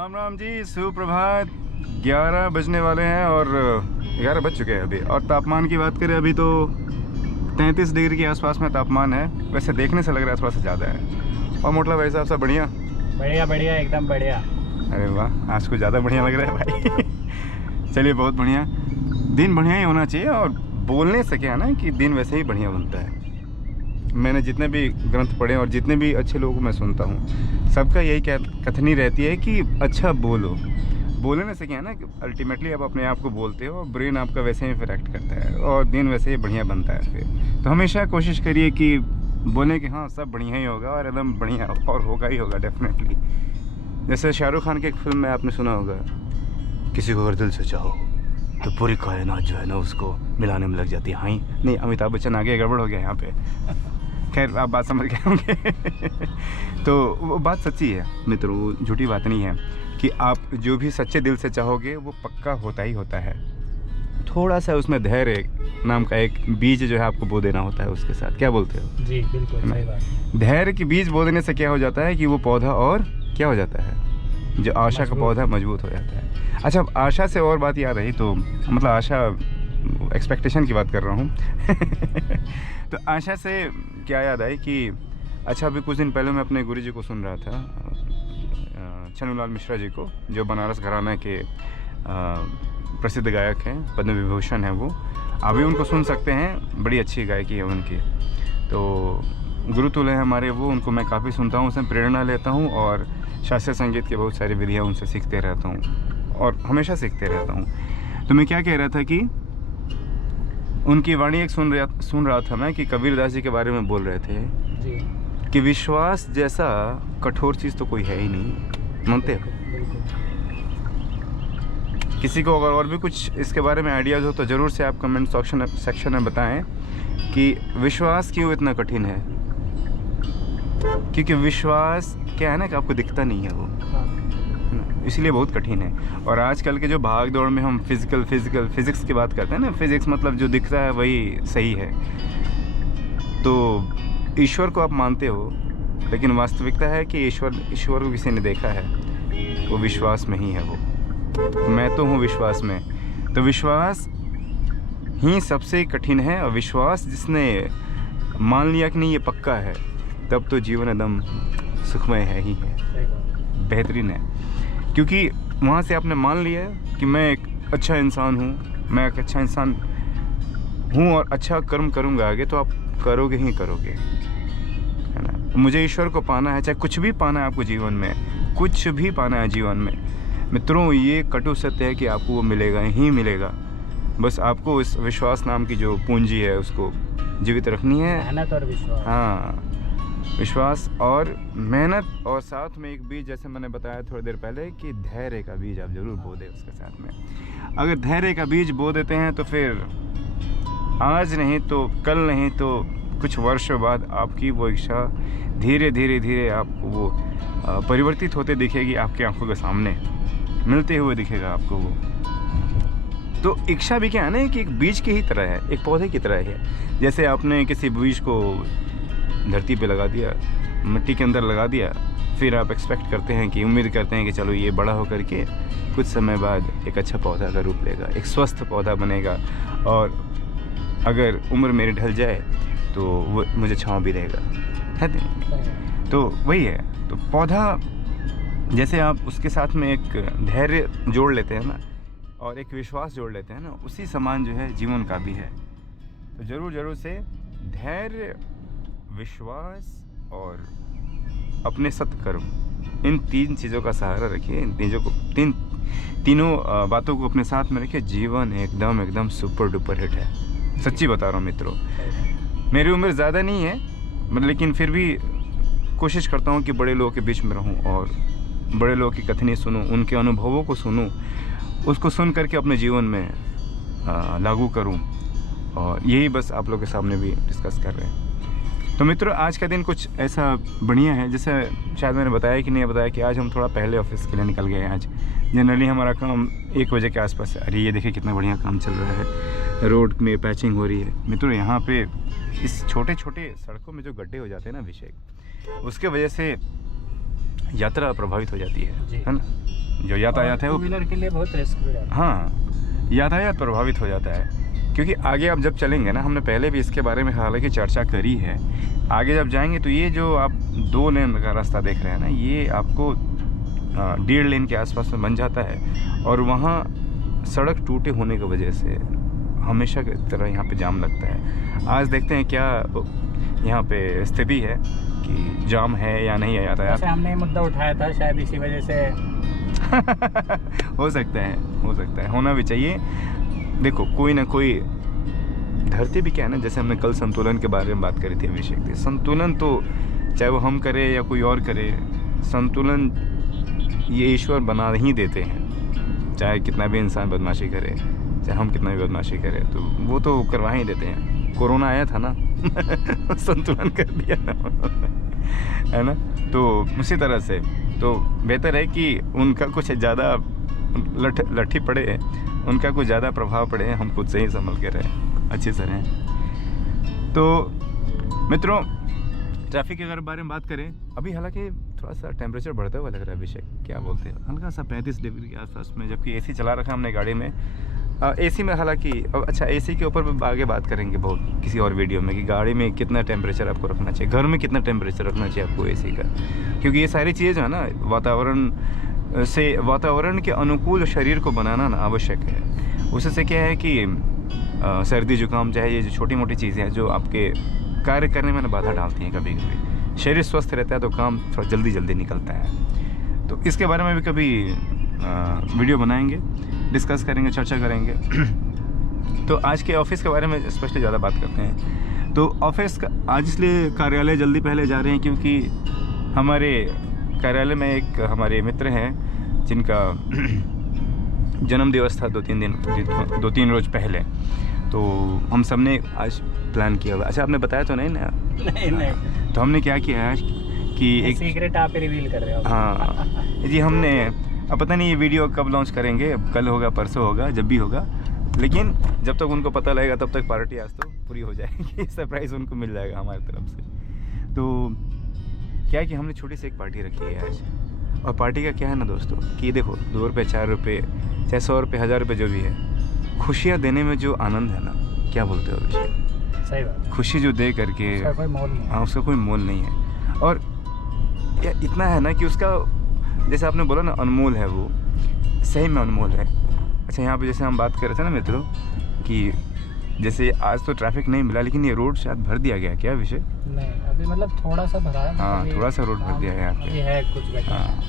राम राम जी, सुप्रभात। 11 बजने वाले हैं और 11 बज चुके हैं अभी। और तापमान की बात करें अभी तो 33 डिग्री के आसपास में तापमान है। वैसे देखने से लग रहा है थोड़ा सा ज़्यादा है। और मोटला भाई साहब सब बढ़िया बढ़िया बढ़िया एकदम बढ़िया। अरे वाह, आज कुछ ज़्यादा बढ़िया लग रहा है भाई। चलिए, बहुत बढ़िया। दिन बढ़िया ही होना चाहिए और बोलने से क्या है ना कि दिन वैसे ही बढ़िया बनता है। मैंने जितने भी ग्रंथ पढ़े और जितने भी अच्छे लोगों को मैं सुनता हूँ, सबका यही कथनी रहती है कि अच्छा बोलो। बोलने से क्या है ना कि अल्टीमेटली आप अपने आप को बोलते हो और ब्रेन आपका वैसे ही रिएक्ट करता है और दिन वैसे ही बढ़िया बनता है फिर। तो हमेशा कोशिश करिए कि बोलें कि हाँ सब बढ़िया ही होगा और एकदम बढ़िया और होगा ही होगा डेफिनेटली। जैसे शाहरुख खान की एक फिल्म में आपने सुना होगा, किसी को अगर दिल से चाहो तो पूरी कायनात जो है ना उसको मिलाने में लग जाती है। हाँ ही नहीं, अमिताभ बच्चन आगे गड़बड़ हो गया यहाँ पे। खैर आप बात समझ गए होंगे। तो वो बात सच्ची है मित्रों, झूठी बात नहीं है कि आप जो भी सच्चे दिल से चाहोगे वो पक्का होता ही होता है। थोड़ा सा उसमें धैर्य नाम का एक बीज जो है आपको बो देना होता है उसके साथ। क्या बोलते हो? जी बिल्कुल सही बात। धैर्य की बीज बो देने से क्या हो जाता है कि वो पौधा और क्या हो जाता है, जो आशा का पौधा मजबूत हो जाता है। अच्छा, अब आशा से और बात याद रही तो मतलब आशा एक्सपेक्टेशन की बात कर रहा हूँ। तो आशा से क्या याद आई कि अच्छा अभी कुछ दिन पहले मैं अपने गुरु जी को सुन रहा था, छन्नूलाल मिश्रा जी को, जो बनारस घराना के प्रसिद्ध गायक हैं, पद्म विभूषण हैं वो। अभी उनको सुन सकते हैं, बड़ी अच्छी गायकी है उनकी। तो गुरुतुल्य हैं हमारे वो, उनको मैं काफ़ी सुनता हूँ, उनसे प्रेरणा लेता हूँ और शास्त्रीय संगीत की बहुत सारी विधियाँ उनसे सीखते रहता हूँ और हमेशा सीखते रहता हूँ। तो मैं क्या कह रहा था कि उनकी वाणी एक सुन रहा था मैं कि कबीरदास जी के बारे में बोल रहे थे जी कि विश्वास जैसा कठोर चीज़ तो कोई है ही नहीं। मानते हो? किसी को अगर और भी कुछ इसके बारे में आइडियाज़ हो तो ज़रूर से आप कमेंट सेक्शन में बताएं कि विश्वास क्यों इतना कठिन है। क्योंकि विश्वास क्या है ना कि आपको दिखता नहीं है वो, इसलिए बहुत कठिन है। और आजकल के जो भाग दौड़ में हम फिज़िक्स की बात करते हैं ना, फिज़िक्स मतलब जो दिखता है वही सही है। तो ईश्वर को आप मानते हो, लेकिन वास्तविकता है कि ईश्वर को किसी ने देखा है, वो विश्वास में ही है। वो मैं तो हूँ विश्वास में। तो विश्वास ही सबसे कठिन है और विश्वास जिसने मान लिया कि नहीं ये पक्का है, तब तो जीवन एकदम सुखमय है ही है, बेहतरीन है। क्योंकि वहाँ से आपने मान लिया कि मैं एक अच्छा इंसान हूँ, मैं एक अच्छा इंसान हूँ और अच्छा कर्म करूँगा आगे, तो आप करोगे ही करोगे, है ना। मुझे ईश्वर को पाना है, चाहे कुछ भी पाना है आपको जीवन में, कुछ भी पाना है जीवन में मित्रों, ये कटु सत्य है कि आपको वो मिलेगा ही मिलेगा। बस आपको इस विश्वास नाम की जो पूंजी है उसको जीवित रखनी है। मेहनत और विश्वास। हाँ, विश्वास और मेहनत, और साथ में एक बीज, जैसे मैंने बताया थोड़ी देर पहले कि धैर्य का बीज आप जरूर बो दें उसके साथ में। अगर धैर्य का बीज बो देते हैं तो फिर आज नहीं तो कल नहीं तो कुछ वर्षों बाद आपकी वो इच्छा धीरे धीरे आपको वो परिवर्तित होते दिखेगी, आपकी आंखों के सामने मिलते हुए दिखेगा आपको वो। तो इच्छा भी क्या है ना कि एक बीज की ही तरह है, एक पौधे की तरह है। जैसे आपने किसी बीज को धरती पे लगा दिया, मिट्टी के अंदर लगा दिया, फिर आप एक्सपेक्ट करते हैं कि उम्मीद करते हैं कि चलो ये बड़ा हो करके कुछ समय बाद एक अच्छा पौधा का रूप लेगा, एक स्वस्थ पौधा बनेगा और अगर उम्र मेरी ढल जाए तो वो मुझे छाँव भी रहेगा, है नहीं? तो वही है। तो पौधा जैसे आप उसके साथ में एक धैर्य जोड़ लेते हैं ना और एक विश्वास जोड़ लेते हैं ना, उसी समान जो है जीवन का भी है। तो ज़रूर से धैर्य, विश्वास और अपने सत्कर्म, इन 3 चीज़ों का सहारा रखिए। इन तीनों बातों को अपने साथ में रखिए। जीवन एकदम सुपर डुपर हिट है। सच्ची बता रहा हूँ मित्रों, मेरी उम्र ज़्यादा नहीं है लेकिन फिर भी कोशिश करता हूँ कि बड़े लोगों के बीच में रहूँ और बड़े लोगों की कथनी सुनूँ, उनके अनुभवों को सुनूँ, उसको सुन करके अपने जीवन में लागू करूँ, और यही बस आप लोगों के सामने भी डिस्कस कर रहे हैं। तो मित्रों, आज का दिन कुछ ऐसा बढ़िया है, जैसे शायद मैंने बताया कि नहीं बताया कि आज हम थोड़ा पहले ऑफिस के लिए निकल गए हैं। आज जनरली हमारा काम 1 बजे के आसपास है। अरे ये देखिए कितना बढ़िया काम चल रहा है, रोड में पैचिंग हो रही है मित्रों। यहाँ पे इस छोटे सड़कों में जो गड्ढे हो जाते हैं ना अभिषेक, उसके वजह से यात्रा प्रभावित हो जाती है ना। जो यातायात है टू वो, व्हीलर के लिए बहुत रिस्क भी रहता हाँ, यातायात प्रभावित हो जाता है। क्योंकि आगे आप जब चलेंगे ना, हमने पहले भी इसके बारे में हालांकि चर्चा करी है, आगे जब जाएंगे तो ये जो आप 2 लेन का रास्ता देख रहे हैं ना, ये आपको 1.5 लेन के आसपास में बन जाता है। और वहाँ सड़क टूटे होने की वजह से हमेशा की तरह यहाँ पे जाम लगता है। आज देखते हैं क्या यहाँ पे स्थिति है कि जाम है या नहीं है है। यातायात। वैसे हमने ये मुद्दा उठाया था, शायद इसी वजह से हो सकता है, होना भी चाहिए। देखो, कोई ना कोई धरती भी क्या है ना, जैसे हमने कल संतुलन के बारे में बात करी थी अभिषेक थी, संतुलन तो चाहे वो हम करें या कोई और करे, संतुलन ये ईश्वर बना ही देते हैं। चाहे कितना भी इंसान बदमाशी करे, चाहे हम कितना भी बदमाशी करें, तो वो तो करवा ही देते हैं। कोरोना आया था ना संतुलन कर दिया ना है ना। तो उसी तरह से तो बेहतर है कि उनका कुछ ज़्यादा लट्ठी पड़े, उनका कुछ ज़्यादा प्रभाव पड़े, हम खुद से ही संभल के रहें, अच्छे से रहें। तो मित्रों, ट्रैफिक के अगर बारे में बात करें, अभी हालांकि थोड़ा सा टेम्परेचर बढ़ता हुआ लग रहा है अभिषेक, क्या बोलते हैं, हल्का सा 35 डिग्री के आसपास में, जबकि एसी चला रखा हमने गाड़ी में। एसी में हालांकि अच्छा, एसी के ऊपर भी आगे बात करेंगे बहुत किसी और वीडियो में कि गाड़ी में कितना टेम्परेचर आपको रखना चाहिए, घर में कितना टेम्परेचर रखना चाहिए आपको एसी का। क्योंकि ये सारी चीज़ें जो है ना, वातावरण के अनुकूल शरीर को बनाना ना आवश्यक है। उससे क्या है कि सर्दी जुकाम, चाहे ये जो छोटी मोटी चीज़ें हैं जो आपके कार्य करने में ना बाधा डालती हैं, कभी कभी शरीर स्वस्थ रहता है तो काम थोड़ा जल्दी निकलता है। तो इसके बारे में भी कभी वीडियो बनाएंगे, डिस्कस करेंगे, चर्चा करेंगे। तो आज के ऑफिस के बारे में स्पेशली ज़्यादा बात करते हैं। तो ऑफिस का आज इसलिए कार्यालय जल्दी पहले जा रहे हैं क्योंकि हमारे कार्यालय में एक हमारे मित्र हैं जिनका जन्म दिवस था 2-3 रोज पहले। तो हम सब ने आज प्लान किया हुआ। अच्छा, आपने बताया तो नहीं ना? नहीं। तो हमने क्या किया है कि एक सीक्रेट आप रिवील कर रहे हो। हाँ जी, हमने अब पता नहीं ये वीडियो कब लॉन्च करेंगे, कल होगा, परसों होगा, जब भी होगा, लेकिन जब तक उनको पता लगेगा तब तक पार्टी आज तो पूरी हो जाएगी, सरप्राइज़ उनको मिल जाएगा हमारी तरफ से। तो क्या है कि हमने छोटी सी एक पार्टी रखी है आज। और पार्टी का क्या है ना दोस्तों कि देखो, 2 रुपये, 4 रुपये, चाहे 100 रुपये, 1000 रुपये, जो भी है, खुशियाँ देने में जो आनंद है ना, क्या बोलते हो अभिषेक? सही बात। खुशी जो दे करके, उसका कोई मोल नहीं है। हाँ, उसका कोई मोल नहीं है। और इतना है ना कि उसका, जैसे आपने बोला ना, अनमोल है, वो सही में अनमोल है। अच्छा, यहाँ पे जैसे हम बात कर रहे थे ना मित्रों कि जैसे आज तो ट्रैफिक नहीं मिला, लेकिन ये रोड शायद भर दिया गया, क्या विषय? नहीं, अभी मतलब थोड़ा सा भरा है। हाँ, थोड़ा सा रोड भर दिया है यहाँ पे। अभी है कुछ गड्ढा। हाँ,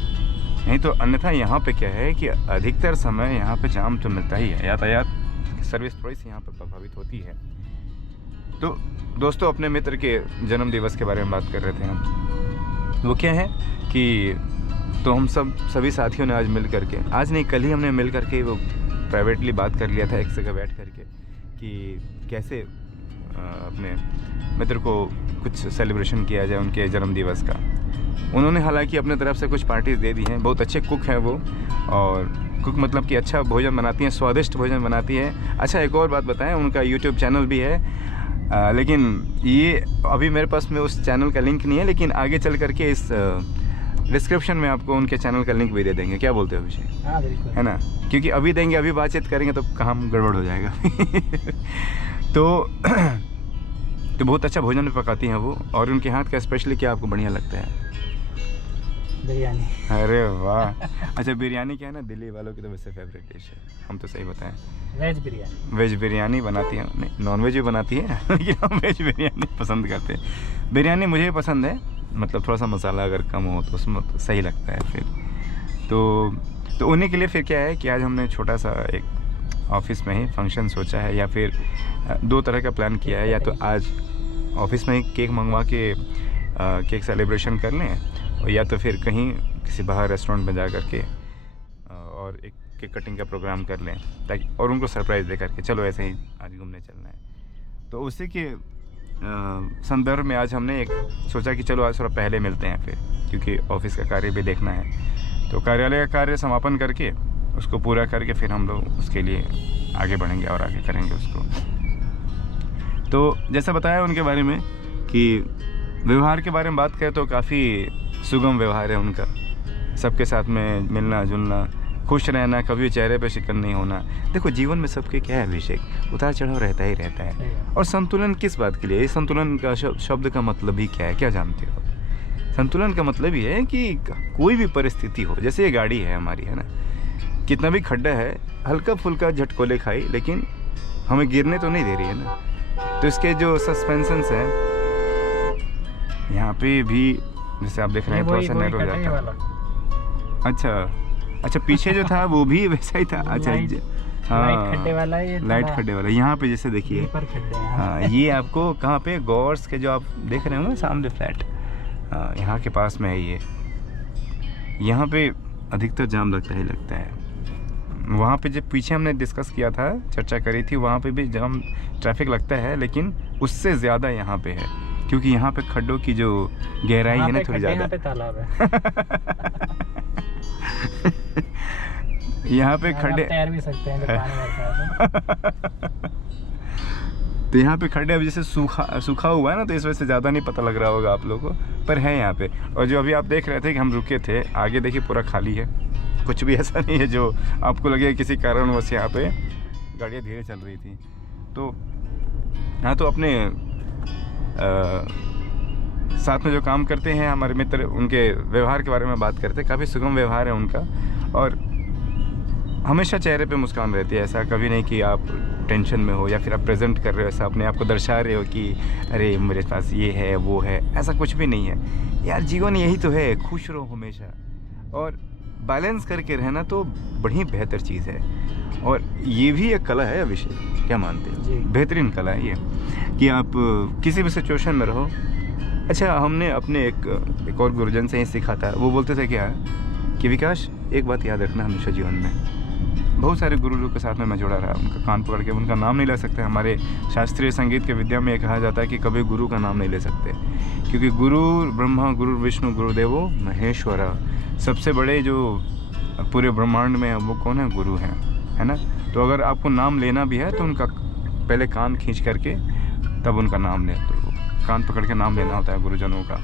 नहीं तो अन्यथा यहाँ पे क्या है कि अधिकतर समय यहाँ पे जाम तो मिलता ही है, यातायात सर्विस थोड़ी सी यहाँ पर प्रभावित होती है। तो दोस्तों, अपने मित्र के जन्म दिवस के बारे में बात कर रहे थे हम। वो क्या है कि तो हम सभी साथियों ने आज मिल करके, आज नहीं कल ही हमने मिल करके वो प्राइवेटली बात कर लिया था एक जगह बैठ करके कि कैसे अपने मित्र को कुछ सेलिब्रेशन किया जाए उनके जन्म दिवस का। उन्होंने हालांकि अपने तरफ से कुछ पार्टीज दे दी हैं, बहुत अच्छे कुक हैं वो, और कुक मतलब कि अच्छा भोजन बनाती हैं, स्वादिष्ट भोजन बनाती है। अच्छा, एक और बात बताएं, उनका यूट्यूब चैनल भी है, लेकिन ये अभी मेरे पास में उस चैनल का लिंक नहीं है, लेकिन आगे चल करके इस डिस्क्रिप्शन में आपको उनके चैनल का लिंक भी दे देंगे। क्या बोलते हो अभिषेक? हाँ बिल्कुल, है ना, क्योंकि अभी देंगे, अभी बातचीत करेंगे तो काम गड़बड़ हो जाएगा तो बहुत अच्छा भोजन भी पकाती हैं वो। और उनके हाथ का स्पेशली क्या आपको बढ़िया लगता है? बिरयानी। अरे वाह। अच्छा, बिरयानी क्या है ना, दिल्ली वालों की तो वैसे फेवरेट डिश है, हम तो सही बताएं। वेज बिरयानी बनाती है, नहीं नॉन वेज भी बनाती है लेकिन हम वेज बिरयानी पसंद करते हैं। बिरयानी मुझे भी पसंद है, मतलब थोड़ा सा मसाला अगर कम हो तो उसमें तो सही लगता है फिर। तो उन्हीं के लिए फिर क्या है कि आज हमने छोटा सा एक ऑफिस में ही फंक्शन सोचा है, या फिर 2 तरह का प्लान किया है। या तो आज ऑफिस में ही केक मंगवा के केक सेलिब्रेशन कर लें, और या तो फिर कहीं किसी बाहर रेस्टोरेंट में जा कर के और एक केक कटिंग का प्रोग्राम कर लें, ताकि और उनको सरप्राइज़ दे करके चलो ऐसे ही आज घूमने चलना है। तो उसी के संदर्भ में आज हमने एक सोचा कि चलो आज थोड़ा पहले मिलते हैं फिर, क्योंकि ऑफिस का कार्य भी देखना है। तो कार्यालय का कार्य समापन करके उसको पूरा करके फिर हम लोग उसके लिए आगे बढ़ेंगे और आगे करेंगे उसको। तो जैसा बताया उनके बारे में कि व्यवहार के बारे में बात करें तो काफ़ी सुगम व्यवहार है उनका, सबके साथ में मिलना जुलना, खुश रहना, कभी चेहरे पे शिकन नहीं होना। देखो जीवन में सबके क्या है अभिषेक, उतार चढ़ाव रहता ही रहता है। सही है। और संतुलन किस बात के लिए? संतुलन का शब्द का मतलब ही क्या है, क्या जानते हो? संतुलन का मतलब ये है कि कोई भी परिस्थिति हो, जैसे ये गाड़ी है हमारी, है ना, कितना भी खड्डा है, हल्का फुल्का झटकोले खाई, लेकिन हमें गिरने तो नहीं दे रही है ना। तो इसके जो सस्पेंशंस हैं यहाँ पे भी, जैसे आप देख रहे हैं थोड़ा सा नैरो हो जाता है। अच्छा, पीछे जो था वो भी वैसा ही था। अच्छा, लाइट खड्डे वाला, ये लाइट खड्डे वाला। यहाँ पे जैसे देखिए, पर खड्डे हैं। हाँ, ये आपको कहाँ पे, गॉर्स के जो आप देख रहे हो ना सामने फ्लैट, यहाँ के पास में है ये। यहाँ पे अधिकतर जाम लगता ही लगता है। वहाँ पे जब पीछे हमने डिस्कस किया था, चर्चा करी थी, वहाँ पे भी जाम ट्रैफिक लगता है, लेकिन उससे ज़्यादा यहाँ पे है, क्योंकि यहाँ पे खड्डों की जो गहराई है ना थोड़ी ज़्यादा। यहाँ पे तालाब है। यहाँ पे खड्डे तैर भी सकते हैं जब पानी भरता है तो यहाँ पे खड्डे अभी जैसे सूखा हुआ है ना, तो इस वजह से ज़्यादा नहीं पता लग रहा होगा आप लोगों को, पर है यहाँ पे। और जो अभी आप देख रहे थे कि हम रुके थे, आगे देखिए पूरा खाली है, कुछ भी ऐसा नहीं है जो आपको लगे किसी कारणवश यहाँ पे गाड़ियाँ धीरे चल रही थी। तो हाँ, तो अपने साथ में जो काम करते हैं हमारे मित्र, उनके व्यवहार के बारे में बात करते हैं। काफ़ी सुगम व्यवहार है उनका, और हमेशा चेहरे पे मुस्कान रहती है। ऐसा कभी नहीं कि आप टेंशन में हो या फिर आप प्रेजेंट कर रहे हो, ऐसा अपने आप को दर्शा रहे हो कि अरे मेरे पास ये है वो है, ऐसा कुछ भी नहीं है यार। जीवन यही तो है, खुश रहो हमेशा, और बैलेंस करके रहना तो बड़ी बेहतर चीज़ है। और ये भी एक कला है अभिषेक, क्या मानते हो? बेहतरीन कला है ये, कि आप किसी भी सिचुएशन में रहो। अच्छा, हमने अपने एक और गुरुजन से ही सीखा था, वो बोलते थे क्या कि विकास, एक बात याद रखना हमेशा जीवन में। बहुत सारे गुरुओं के साथ में मैं जुड़ा रहा, उनका कान पकड़ के, उनका नाम नहीं ले सकते। हमारे शास्त्रीय संगीत के विद्या में ये कहा जाता है कि कभी गुरु का नाम नहीं ले सकते, क्योंकि गुरु ब्रह्मा, गुरु विष्णु, गुरुदेवो महेश्वरा, सबसे बड़े जो पूरे ब्रह्मांड में है वो कौन है? गुरु हैं, है ना। तो अगर आपको नाम लेना भी है तो उनका पहले कान खींच करके तब उनका नाम लें, तो कान पकड़ के नाम लेना होता है गुरुजनों का।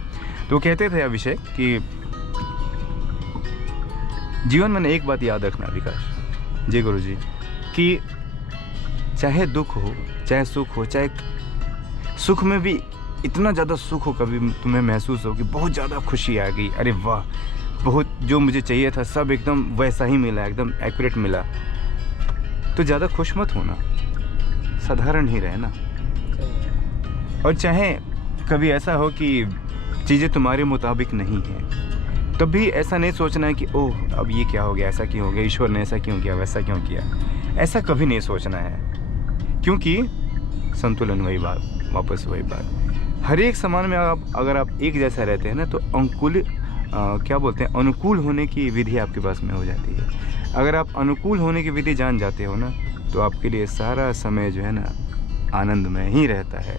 तो कहते थे अभिषेक कि जीवन में एक बात याद रखना विकास जी, गुरु जी, कि चाहे दुख हो चाहे सुख हो, चाहे सुख में भी इतना ज़्यादा सुख हो, कभी तुम्हें महसूस हो कि बहुत ज़्यादा खुशी आ गई, अरे वाह, बहुत जो मुझे चाहिए था सब एकदम वैसा ही मिला, एकदम एक्यूरेट मिला, तो ज़्यादा खुश मत होना, साधारण ही रहना। और चाहे कभी ऐसा हो कि चीज़ें तुम्हारे मुताबिक नहीं हैं, तब भी ऐसा नहीं सोचना है कि ओह अब ये क्या हो गया, ऐसा क्यों हो गया, ईश्वर ने ऐसा क्यों किया, वैसा क्यों किया, ऐसा कभी नहीं सोचना है। क्योंकि संतुलन, वही बात, वापस वही बात, हर एक समान में अगर आप एक जैसा रहते हैं ना, तो अनुकूल होने की विधि आपके पास में हो जाती है। अगर आप अनुकूल होने की विधि जान जाते हो ना, तो आपके लिए सारा समय जो है ना आनंदमय ही रहता है।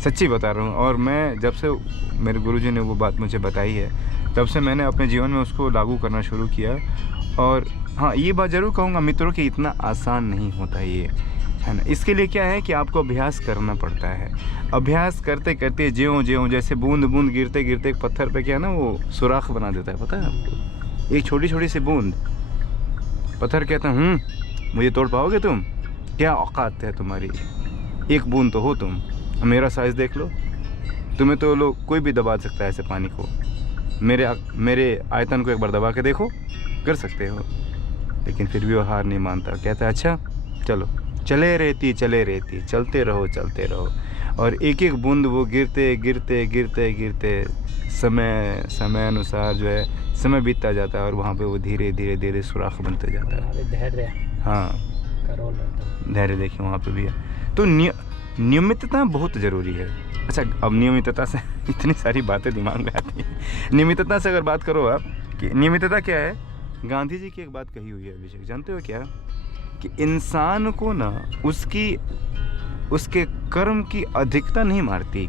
सच्ची बता रहा हूँ। और मैं जब से मेरे गुरुजी ने वो बात मुझे बताई है, तब से मैंने अपने जीवन में उसको लागू करना शुरू किया। और हाँ, ये बात ज़रूर कहूँगा मित्रों कि इतना आसान नहीं होता ये, है ना। इसके लिए क्या है कि आपको अभ्यास करना पड़ता है। अभ्यास करते करते ज्यों जैसे बूंद बूंद गिरते गिरते एक पत्थर पे क्या है ना, वो सुराख बना देता है, पता है आपको। एक छोटी छोटी सी बूंद, पत्थर कहता है मुझे तोड़ पाओगे तुम? क्या औकात है तुम्हारी, एक बूंद तो हो तुम, मेरा साइज़ देख लो, तुम्हें तो लोग कोई भी दबा सकता है ऐसे पानी को, मेरे आयतन को एक बार दबा के देखो, कर सकते हो। लेकिन फिर भी वो हार नहीं मानता, कहता है अच्छा चलो, चले रहती चलते रहो। और एक एक बूंद वो गिरते समय अनुसार जो है समय बीतता जाता है, और वहाँ पे वो धीरे सुराख बनते जाता है। धैर्य, हाँ, धैर्य देखिए वहाँ पे भी है। तो नियमितता बहुत ज़रूरी है। अच्छा, अब नियमितता से इतनी सारी बातें दिमाग में आती हैं। नियमितता से अगर बात करो आप कि नियमितता क्या है, गांधी जी की एक बात कही हुई है अभिषेक, जानते हो क्या? कि इंसान को ना उसके कर्म की अधिकता नहीं मारती।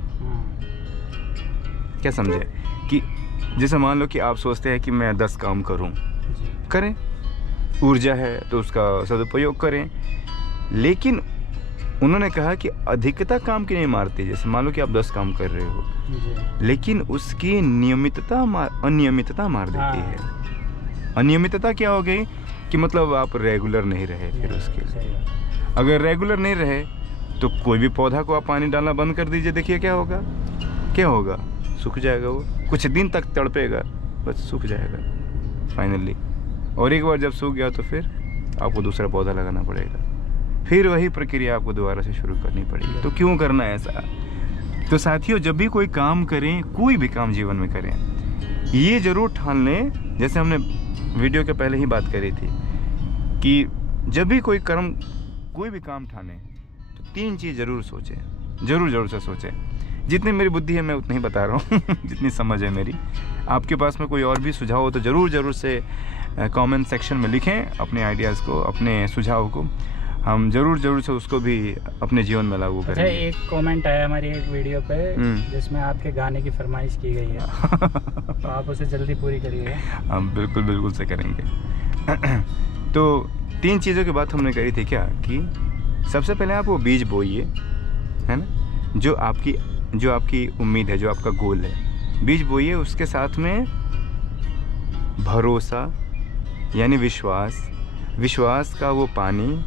क्या समझे? कि जैसे मान लो कि आप सोचते हैं कि मैं 10 काम करूं, करें, ऊर्जा है तो उसका सदुपयोग करें, लेकिन उन्होंने कहा कि अधिकता काम की नहीं मारती। जैसे मान लो कि आप 10 काम कर रहे हो, लेकिन उसकी अनियमितता मार देती है। अनियमितता क्या हो गई कि मतलब आप रेगुलर नहीं रहे फिर उसके लिए। सही बात। अगर रेगुलर नहीं रहे तो कोई भी पौधा को आप पानी डालना बंद कर दीजिए, देखिए क्या होगा, क्या होगा, सूख जाएगा वो, कुछ दिन तक तड़पेगा, बस सूख जाएगा फाइनली। और एक बार जब सूख गया तो फिर आपको दूसरा पौधा लगाना पड़ेगा, फिर वही प्रक्रिया आपको दोबारा से शुरू करनी पड़ेगी। तो क्यों करना है ऐसा? तो साथियों, जब भी कोई काम करें, कोई भी काम जीवन में करें, ये ज़रूर ठान लें, जैसे हमने वीडियो के पहले ही बात करी थी कि जब भी कोई भी काम ठाने तो 3 चीज़ ज़रूर सोचें, ज़रूर से सोचें। जितनी मेरी बुद्धि है मैं उतनी ही बता रहा हूँ जितनी समझ है मेरी। आपके पास में कोई और भी सुझाव हो तो ज़रूर से कमेंट सेक्शन में लिखें अपने आइडियाज़ को, अपने सुझाव को। हम ज़रूर से उसको भी अपने जीवन में लागू अच्छा, करेंगे। एक कमेंट आया हमारी एक वीडियो पे जिसमें आपके गाने की फरमाइश की गई है तो आप उसे जल्दी पूरी करिए। हम बिल्कुल से करेंगे। तो 3 चीज़ों की बात हमने करी थी क्या, कि सबसे पहले आप वो बीज बोइए, है ना, जो आपकी उम्मीद है, जो आपका गोल है, बीज बोइए। उसके साथ में भरोसा यानी विश्वास का वो पानी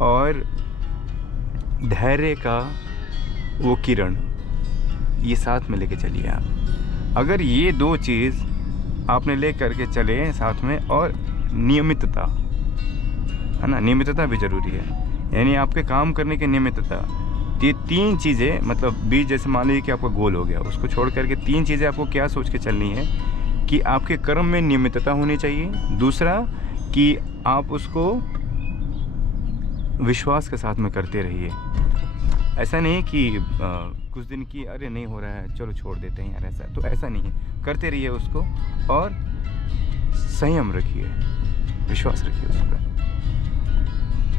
और धैर्य का वो किरण, ये साथ में लेके चलिए आप। अगर ये 2 चीज़ आपने ले करके चले साथ में, और नियमितता, है ना, नियमितता भी ज़रूरी है, यानी आपके काम करने की नियमितता। ये 3 चीज़ें, मतलब बीज जैसे मान लीजिए कि आपका गोल हो गया, उसको छोड़ करके 3 चीज़ें आपको क्या सोच के चलनी है कि आपके कर्म में नियमितता होनी चाहिए। दूसरा कि आप उसको विश्वास के साथ में करते रहिए। ऐसा नहीं कि कुछ दिन की अरे नहीं हो रहा है चलो छोड़ देते हैं यार, ऐसा तो ऐसा नहीं है, करते रहिए उसको, और संयम रखिए, विश्वास रखिए उस पर,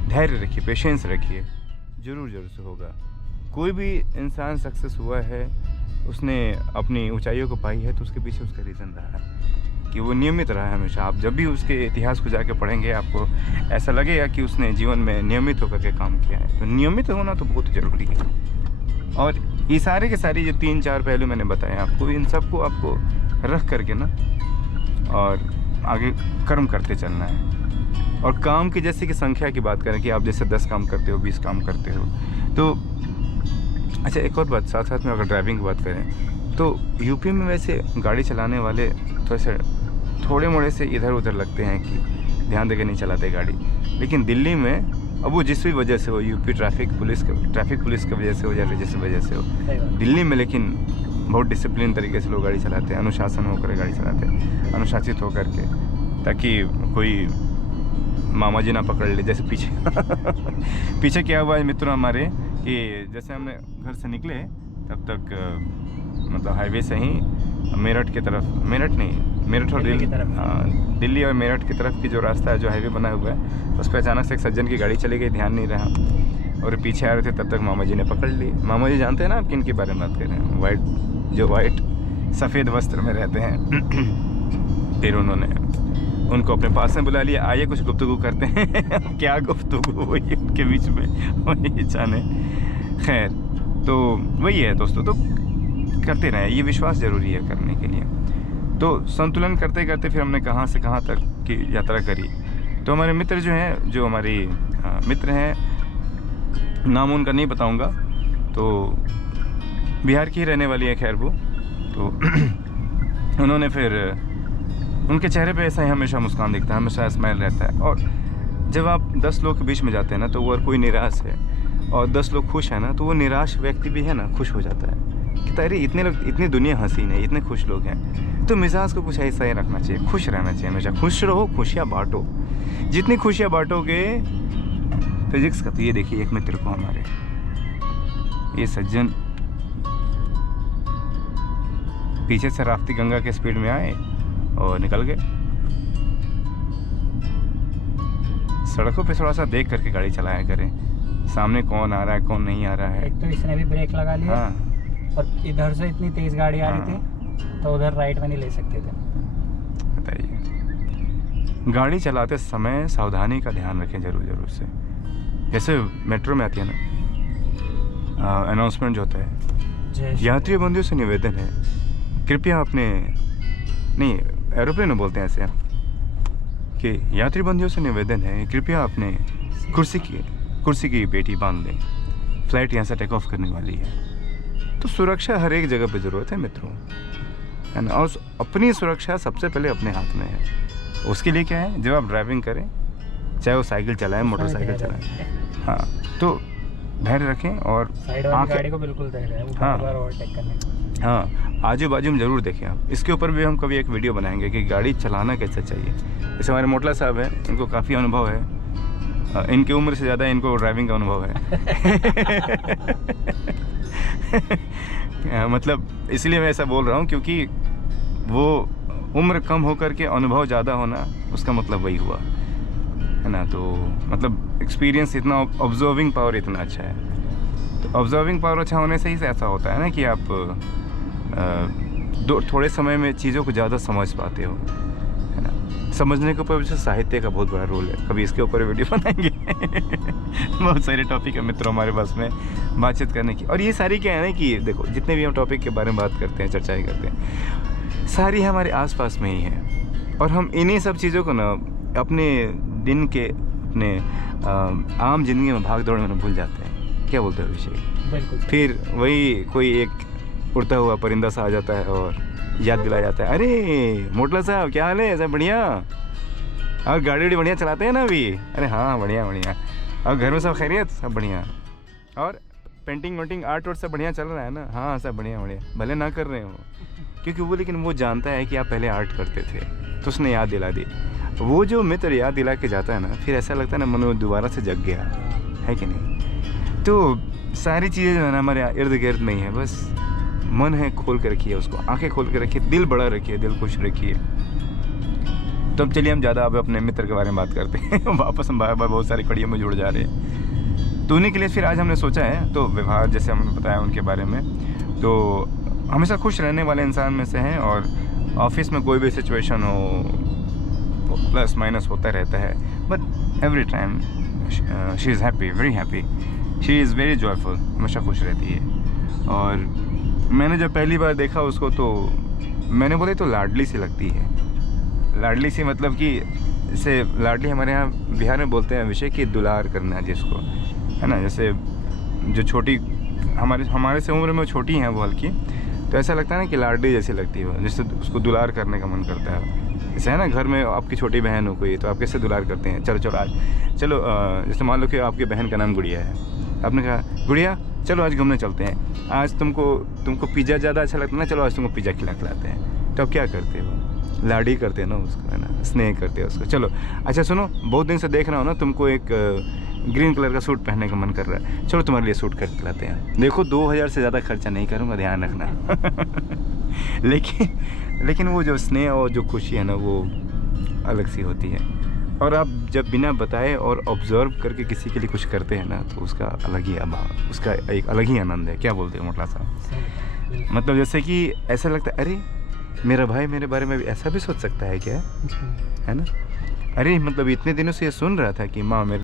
धैर्य रखिए, पेशेंस रखिए, ज़रूर से होगा। कोई भी इंसान सक्सेस हुआ है, उसने अपनी ऊंचाइयों को पाई है, तो उसके पीछे उसका रीज़न रहा है कि वो नियमित रहा है हमेशा। आप जब भी उसके इतिहास को जाके पढ़ेंगे आपको ऐसा लगेगा कि उसने जीवन में नियमित होकर के काम किया है। तो नियमित होना तो बहुत ज़रूरी है। और ये सारे के सारी जो 3-4 पहलू मैंने बताए आपको, इन सबको आपको रख करके ना और आगे कर्म करते चलना है। और काम की जैसे कि संख्या की बात करें कि आप जैसे 10 काम करते हो, 20 काम करते हो, तो अच्छा एक और बात साथ में अगर ड्राइविंग की बात करें तो यूपी में वैसे गाड़ी चलाने वाले थोड़े मोड़े से इधर उधर लगते हैं कि ध्यान देकर नहीं चलाते गाड़ी। लेकिन दिल्ली में अब वो जिस भी वजह से हो, यूपी ट्रैफिक पुलिस की वजह से हो या जिस वजह से हो, दिल्ली में लेकिन बहुत डिसिप्लिन तरीके से लोग गाड़ी चलाते हैं, अनुशासन होकर गाड़ी चलाते हैं, अनुशासित होकर के, ताकि कोई मामा जी ना पकड़ ले। जैसे पीछे क्या हुआ है मित्रों हमारे, कि जैसे हमने घर से निकले तब तक मतलब हाईवे से ही मेरठ और दिल्ली और मेरठ की तरफ की जो रास्ता है, जो हाईवे बना हुआ है, उस पर अचानक से एक सज्जन की गाड़ी चली गई, ध्यान नहीं रहा, और पीछे आ रहे थे, तब तक मामा जी ने पकड़ लिए। मामा जी जानते हैं ना आप किन के बारे में बात कर रहे हैं, जो वाइट सफ़ेद वस्त्र में रहते हैं। फिर उन्होंने उनको अपने पास में बुला लिया, आइए कुछ गुफ्तगू करते हैं। क्या गुफ्तगू हुई उनके बीच में वही जाने। खैर, तो वही है दोस्तों, तो करते रहें, ये विश्वास ज़रूरी है करने के लिए। तो संतुलन करते करते फिर हमने कहाँ से कहाँ तक की यात्रा करी। तो हमारे मित्र जो हैं, जो हमारी मित्र हैं, नाम उनका नहीं बताऊंगा, तो बिहार की ही रहने वाली है खैर वो। तो उन्होंने फिर, उनके चेहरे पे ऐसा ही हमेशा मुस्कान दिखता है, हमेशा स्माइल रहता है। और जब आप 10 लोग के बीच में जाते हैं ना, तो वो अगर कोई निराश है और 10 लोग खुश हैं ना, तो वो निराश व्यक्ति भी है ना खुश हो जाता है कि अरे इतने लोग, इतनी दुनिया हसीन है, इतने खुश लोग हैं। तो मिजाज को कुछ ऐसा ही रखना चाहिए, खुश रहना चाहिए हमेशा, खुश रहो, खुशियाँ बांटो। जितनी खुशियाँ बांटोगे फिजिक्स का, तो ये देखिए एक मित्र को हमारे, ये सज्जन पीछे से राफ्ती गंगा के स्पीड में आए और निकल गए। सड़कों पे थोड़ा सा देख करके गाड़ी चलाया करें, सामने कौन आ रहा है कौन नहीं आ रहा है। एक तो इसने भी ब्रेक लगा लिया, और इधर से इतनी तेज गाड़ी आ रही थी तो उधर राइट में नहीं ले सकते थे। बताइए, गाड़ी चलाते समय सावधानी का ध्यान रखें जरूर से। जैसे मेट्रो में आती है ना अनाउंसमेंट जो होता है, यात्री बंधुओं से निवेदन है, कृपया अपने, नहीं एरोप्लेन में बोलते हैं ऐसे, कि यात्री बंदियों से निवेदन है, कृपया अपने कुर्सी की पेटी बांध लें, फ्लाइट यहाँ से टेक ऑफ करने वाली है। तो सुरक्षा हर एक जगह पे ज़रूरत है मित्रों, है ना। और अपनी सुरक्षा सबसे पहले अपने हाथ में है। उसके लिए क्या है, जब आप ड्राइविंग करें, चाहे वो साइकिल चलाएं, मोटरसाइकिल चलाएं, हाँ, तो धैर्य रखें और गाड़ी को बिल्कुल धैर्य है, वो हाँ, बार ओवरटेक करने। हाँ, आजू बाजू में ज़रूर देखें आप। इसके ऊपर भी हम कभी एक वीडियो बनाएंगे कि गाड़ी चलाना कैसे चाहिए। जैसे हमारे मोटला साहब हैं, इनको काफ़ी अनुभव है, इनकी उम्र से ज़्यादा इनको ड्राइविंग का अनुभव है। मतलब इसलिए मैं ऐसा बोल रहा हूँ क्योंकि वो उम्र कम होकर के अनुभव ज़्यादा होना, उसका मतलब वही हुआ, है ना। तो मतलब एक्सपीरियंस इतना, ऑब्जर्विंग पावर इतना अच्छा है। तो ऑब्जर्विंग पावर अच्छा होने से ही ऐसा होता है ना कि आप थोड़े समय में चीज़ों को ज़्यादा समझ पाते हो, है ना। समझने के ऊपर वैसे साहित्य का बहुत बड़ा रोल है, कभी इसके ऊपर वीडियो बनाएंगे। बहुत सारे टॉपिक है मित्रों हमारे पास में बातचीत करने की। और ये सारी क्या है ना कि देखो, जितने भी हम टॉपिक के बारे में बात करते हैं, चर्चाएँ करते हैं, सारी हमारे आसपास में ही है। और हम इन्हीं सब चीज़ों को ना अपने दिन के, अपने आम जिंदगी में भाग दौड़ में भूल जाते हैं। क्या बोलते हो अभिषेक? बिल्कुल। फिर वही कोई एक उड़ता हुआ परिंदा सा आ जाता है और याद दिला जाता है, अरे मोटला साहब क्या हाल है, सब बढ़िया, और गाड़ी बढ़िया चलाते हैं ना अभी? अरे हाँ, बढ़िया बढ़िया। और घर में सब खैरियत? सब बढ़िया। और पेंटिंग वेंटिंग आर्ट सब बढ़िया चल रहा है ना? हाँ, सब बढ़िया बढ़िया। भले ना कर रहे हो, क्योंकि वो, लेकिन वो जानता है कि आप पहले आर्ट करते थे, तो उसने याद दिला दी। वो जो मित्र याद दिला के जाता है ना, फिर ऐसा लगता है ना मन दोबारा से जग गया, है कि नहीं? तो सारी चीज़ें जो है ना हमारे इर्द गिर्द में ही है। बस मन है, खोल के रखिए उसको, आंखें खोल के रखिए, दिल बड़ा रखिए, दिल खुश रखिए। तो अब चलिए हम ज़्यादा अब अपने मित्र के बारे में बात करते हैं। वापस हम बार बार बहुत सारी कड़ियों में जुड़ जा रहे हैं। तो उन्हीं के लिए फिर आज हमने सोचा है, तो व्यवहार जैसे हमने बताया उनके बारे में, तो हमेशा खुश रहने वाले इंसान में से हैं। और ऑफिस में कोई भी सिचुएशन हो, प्लस माइनस होता रहता है, but every time she is happy, very happy, she is very joyful, हमेशा खुश रहती है। और मैंने जब पहली बार देखा उसको, तो मैंने बोले तो लाडली सी लगती है। लाडली सी मतलब कि जैसे लाडली हमारे यहाँ बिहार में बोलते हैं विषय कि दुलार करना जिसको, है ना। जैसे जो छोटी हमारे से उम्र में छोटी हैं वो हल्की, तो ऐसा लगता है ना कि लाडली जैसी लगती है, जिससे उसको दुलार करने का मन करता है। जैसे है ना, घर में आपकी छोटी बहन हो कोई, तो आप कैसे दुलार करते हैं, चलो चलो आज चलो, जैसे मान लो कि आपकी बहन का नाम गुड़िया है, आपने कहा गुड़िया चलो आज घूमने चलते हैं, आज तुमको पिज़्ज़ा ज़्यादा अच्छा लगता है ना, चलो आज तुमको पिज़्ज़ा खिलाते हैं। तो आप क्या करते हो? लाडी करते हैं ना उसको, है ना, स्नेह करते हैं उसको। चलो अच्छा सुनो, बहुत दिन से देख रहा हूँ ना, तुमको एक ग्रीन कलर का सूट पहनने का मन कर रहा है, चलो तुम्हारे लिए सूट खरीद लाते हैं। देखो 2000 से ज़्यादा खर्चा नहीं करूँगा, ध्यान रखना। लेकिन वो जो स्नेह और जो खुशी है ना, वो अलग सी होती है। और आप जब बिना बताए और ऑब्जर्व करके किसी के लिए कुछ करते हैं ना, तो उसका अलग ही अभाव, उसका एक अलग ही आनंद है। क्या बोलते हो मोटला साहब? मतलब जैसे कि ऐसा लगता है, अरे मेरा भाई मेरे बारे में भी ऐसा भी सोच सकता है क्या, है ना। अरे मतलब इतने दिनों से ये सुन रहा था कि माँ मेरे